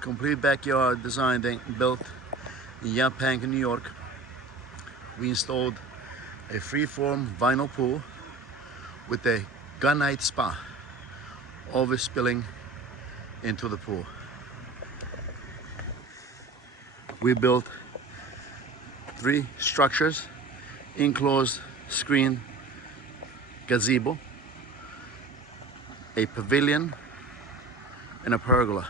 Complete backyard designed and built in Yaphank, New York. We installed a freeform vinyl pool with a Gunite spa, always spilling into the pool. We built 3 structures: enclosed screen gazebo, a pavilion, and a pergola.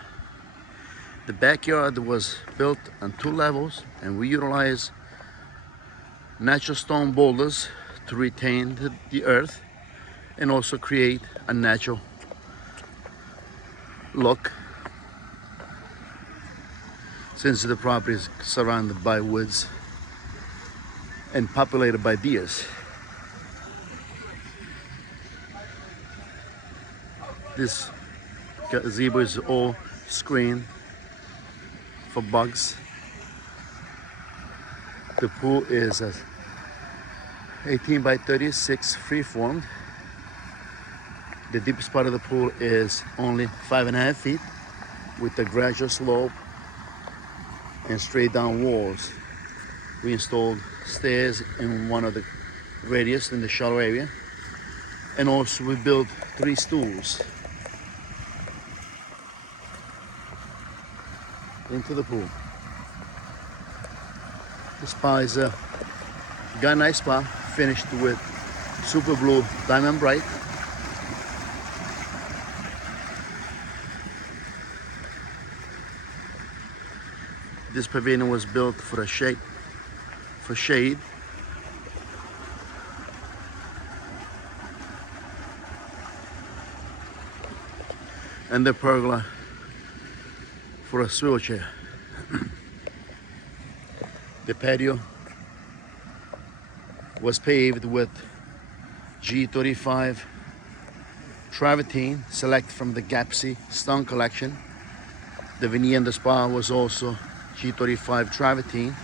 The backyard was built on 2 levels, and we utilize natural stone boulders to retain the earth and also create a natural look, since the property is surrounded by woods and populated by deers. This gazebo is all screened for bugs. The pool is a 18 by 36 freeform. The deepest part of the pool is only 5.5 feet with a gradual slope and straight down walls. We installed stairs in one of the radius in the shallow area, and also we built 3 stools into the pool. The spa is a Gunite spa finished with super blue diamond bright. This pavilion was built for shade. And the pergola for a swivel chair. The patio was paved with G35 Travertine, select from the Gappsi stone collection. The veneer in the spa was also G35 Travertine.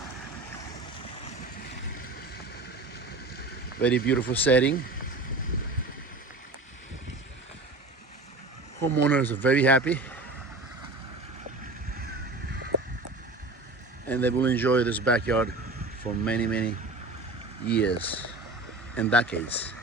Very beautiful setting. Homeowners are very happy, and they will enjoy this backyard for many years and decades.